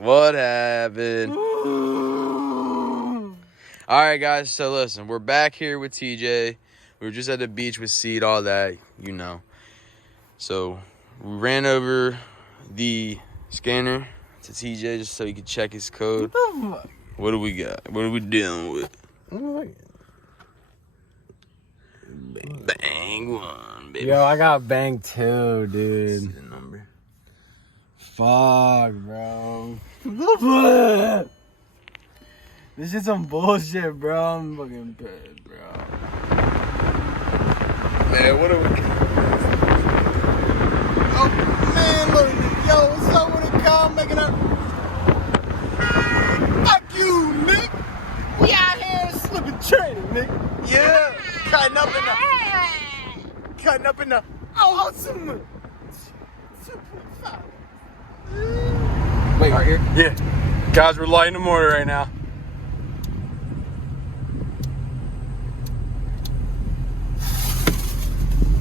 What happened? Alright guys, so listen, we're back here with TJ. We were just at the beach with Seed, all that, you know. So we ran over the scanner to TJ just so he could check his code. What do we got? What are we dealing with? Bang 1, baby. Yo, I got bang 2, dude. See the number. Fuck, bro. This is some bullshit, bro. I'm fucking pissed, bro. Man, what are we? Oh, man, look at this. Yo, what's up with the car making up? Fuck you, Nick. We out here slipping training, nigga. Yeah. Cutting up in the awesome 2.5. Wait, right here? Yeah. Guys, we're lighting the motor right now.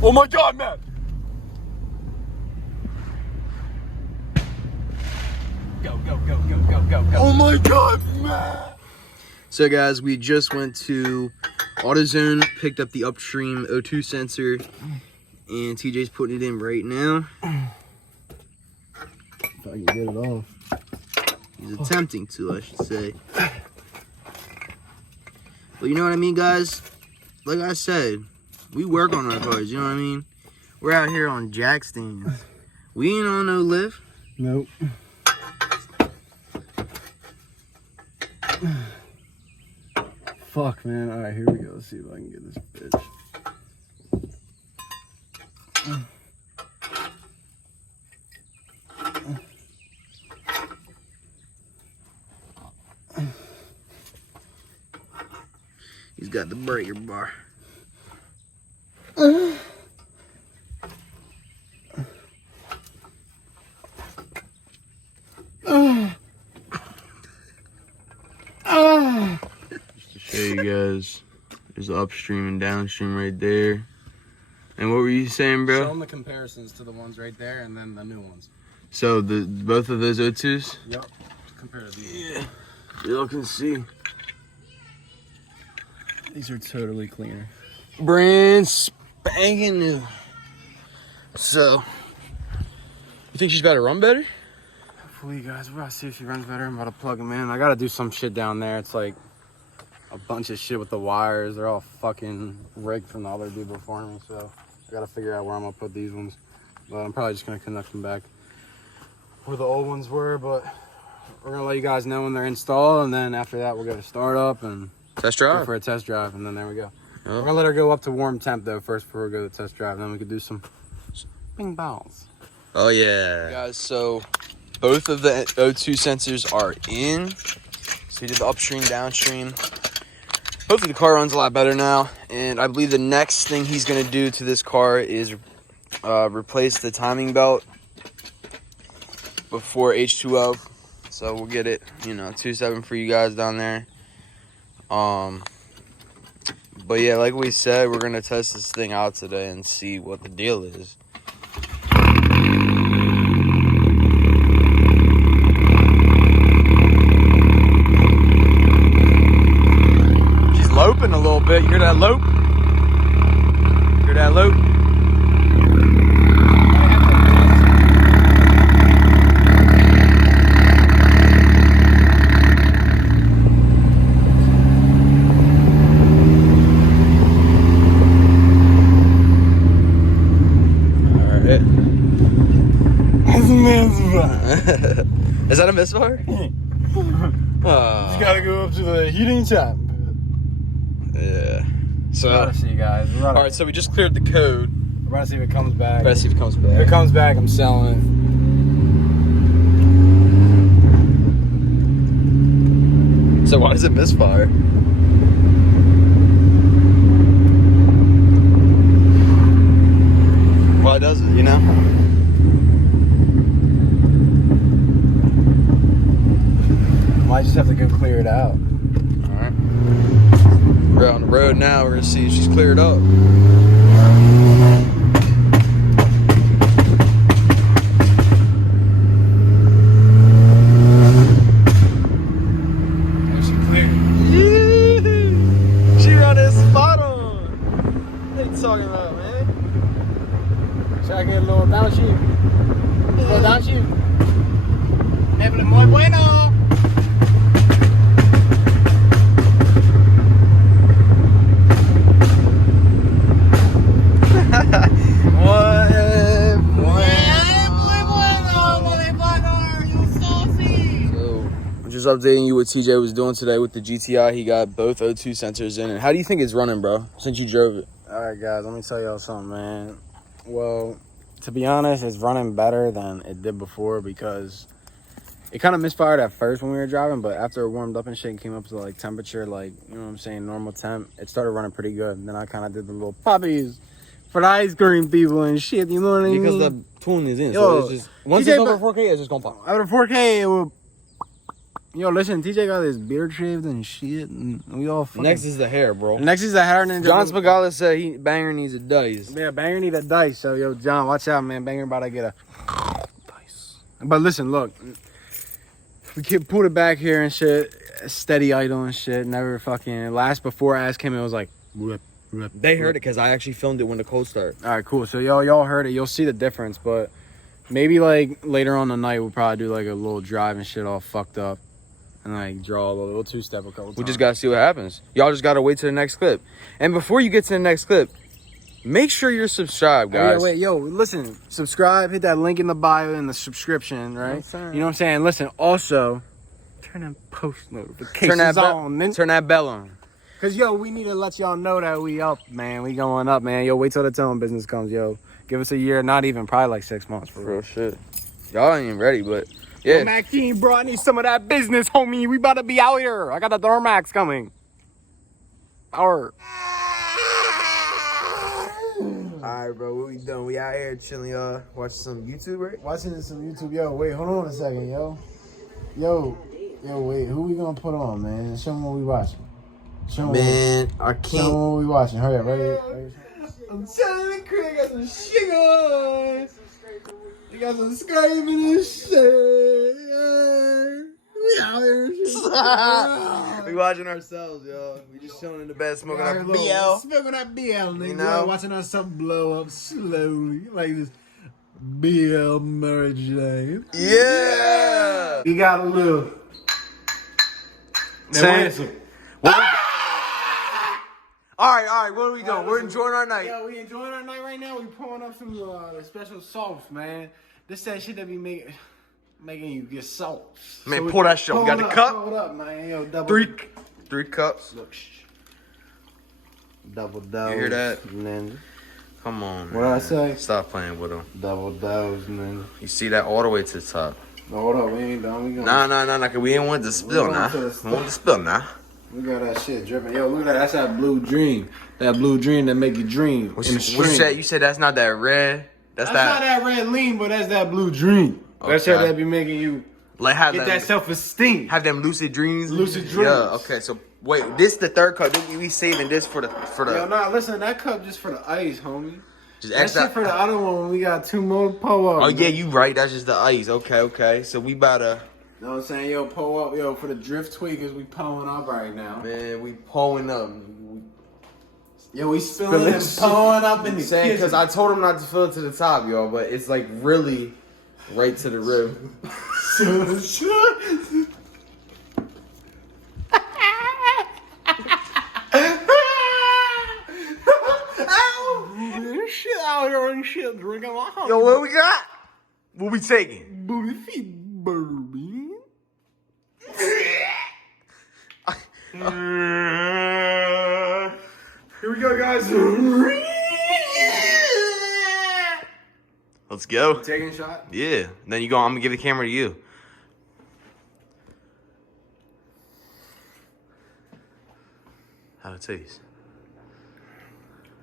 Oh my God, man! Go. Oh my God, man! So guys, we just went to AutoZone, picked up the upstream O2 sensor, and TJ's putting it in right now. If I can get it off. He's attempting to, I should say. But you know what I mean, guys? Like I said, we work on our cars, you know what I mean? We're out here on jack stands. We ain't on no lift. Nope. Fuck, man. Alright, here we go. Let's see if I can get this bitch. He's got the breaker bar. Just to show you guys, there's the upstream and downstream right there. And what were you saying, bro? Show them the comparisons to the ones right there and then the new ones. So both of those O2s? Yep. Compare to these. Yeah. Y'all can see. These are totally cleaner. Brand spanking new. So, you think she's about to run better? Hopefully, guys, we're about to see if she runs better. I'm about to plug them in. I gotta do some shit down there. It's like a bunch of shit with the wires. They're all fucking rigged from the other dude before me. So I gotta figure out where I'm gonna put these ones. But I'm probably just gonna connect them back where the old ones were. But we're gonna let you guys know when they're installed, and then after that, we'll go to start up and Test go drive. for a test drive, and then there we go. Yep. We're gonna let her go up to warm temp though first before we go to the test drive. Then we could do some bing balls. Oh yeah. Guys, so both of the O2 sensors are in. So he did the upstream, downstream. Hopefully the car runs a lot better now. And I believe the next thing he's gonna do to this car is replace the timing belt before H2O. So we'll get it, 2.7 for you guys down there. But yeah, like we said, we're gonna test this thing out today and see what the deal is. She's loping a little bit. You hear that lope? You hear that lope? Is that a misfire? Just gotta go up to the heating tap. Yeah. So, We're about to see, guys. all right, so we just cleared the code. We're about to see if it comes back. Let's see if it comes If back. it comes back, I'm selling it. So why does it misfire? Why does it, Might just have to go clear it out. Alright. We're on the road now. We're going to see if she's cleared up. about you? Me habla muy bueno. I'm just updating you what TJ was doing today with the GTI. He got both O2 sensors in. And how do you think it's running, bro, since you drove it? All right, guys, let me tell y'all something, man. Well, to be honest, it's running better than it did before because it kind of misfired at first when we were driving, but after it warmed up and shit and came up to like temperature, like, you know what I'm saying, normal temp, it started running pretty good. And then I kind of did the little poppies for the ice cream people and shit, you know what I mean? Because the tune is in, Yo, so it's just, once TJ, it's over 4K, it's just gonna pop. After 4K, it will... Yo, listen, TJ got his beard shaved and shit, and we all fucking... Next is the hair, bro. Next is the hair, and then... John Spagala said Banger needs a dice. Yeah, Banger need a dice, so, yo, John, watch out, man. Banger about to get a dice. But listen, look. We pulled it back here and shit. Steady idle and shit. Never fucking... Last before ass came in, it was like... They heard it because I actually filmed it when the cold started. All right, cool. So, y'all heard it. You'll see the difference, but... Maybe, like, later on the night, we'll probably do, like, a little drive and shit all fucked up. And like draw a little two-step a couple times. We just gotta see what happens. Y'all just gotta wait to the next clip. And before you get to the next clip, make sure you're subscribed, guys. Yo, listen, subscribe, hit that link in the bio in the subscription, right? You know what I'm saying? Listen, also turn that post notifications on. Turn that bell on. Cause yo, we need to let y'all know that we up, man. We going up, man. Yo, wait till the towing business comes, yo. Give us a year, not even, probably like 6 months for real shit. Y'all ain't even ready, but. Yeah. Maxine, bro, I need some of that business, homie. We about to be out here. I got the Dormax coming. Power. Alright, bro, what we doing? We out here chilling, y'all. Watching some YouTube, right? Watching some YouTube. Yo, wait, hold on a second, yo. Yo, wait, who we gonna put on, man? Show them what we watching. Man, I can't. Show them what we watching. Hurry up, ready? I'm telling the Craig got some shit on. You got some scraping and shit. We out here. We watching ourselves, yo. We just chilling in the bed, smoking our BL. Smoking that BL, nigga. You know? Watching ourselves blow up slowly. Like this BL Mary Jane. Yeah. We got a little. All right, what are we doing? We're enjoying our night. Yo, we enjoying our night right now. We pulling up some special sauce, man. This that shit that be making you get salt. Man, so pull that shit. We got the cup. Hold up, man. Yo, double. Three cups. Look, double dose. You hear that? Ninja. Come on, man. What did I say? Stop playing with them. Double dose, ninja. You see that all the way to the top. No, hold up. We ain't done. We gonna... Nah. Cause we ain't want to spill now. We want to spill now. We got that shit dripping. Yo, look at that. That's that blue dream. That blue dream that make you dream. What you said? You said that's not that red. That's not that red lean, but that's that blue dream. Okay. That shit that be making you like have get that self-esteem. Have them lucid dreams. Lucid dreams. Yeah. Okay. So wait, this the third cup. We saving this for the. Yo, nah. Listen, that cup just for the ice, homie. Just that shit for the other one when we got 2 more pull-ups. Oh yeah, you right. That's just the ice. Okay. So we about to. You know what I'm saying? Yo, pull up. Yo, for the DriftTweakers, we pulling up right now. Man, we pulling up. Yo, we spilling and pulling up in the kitchen. Because I told him not to fill it to the top, yo, but it's like really right to the rim. Shit out here and shit drinking my honey. Yo, what we got? What we taking? Booty feet bourbon. Here we go, guys. Let's go. Taking a shot? Yeah. Then you go. I'm gonna give the camera to you. How it taste?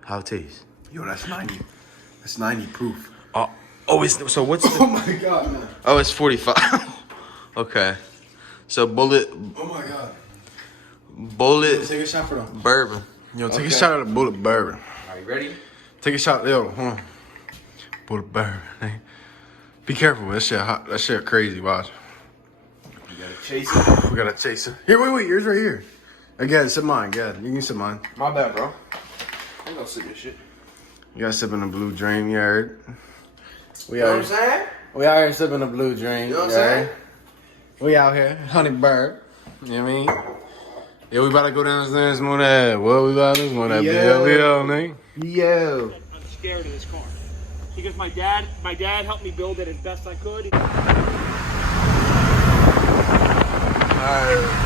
How it taste? Yo, that's 90. That's 90 proof. It's so what's the? Oh my god, man. Oh, it's 45. Okay. So bullet. Oh my god. Bullet. Take a shot for them. Bourbon. Yo, take a shot of the bullet bourbon. Are you ready? Take a shot. Yo, hold on. Bullet bourbon. Hey. Be careful. That shit hot. That shit crazy. Watch. You gotta chase it. We gotta chase it. Here, wait. Yours right here. Again, sip mine. Again, you can sip mine. My bad, bro. I'm gonna sip this shit. You gotta sip in the blue dream. You heard? You know what I'm saying? We out here sipping a blue drink. You know what I'm saying? We out here, honey bird. You know what I mean? Yeah, we about to go downstairs and smoke that. What we about to smoke that BLL, nigga? Yo. I'm scared of this car because my dad helped me build it as best I could. Alright.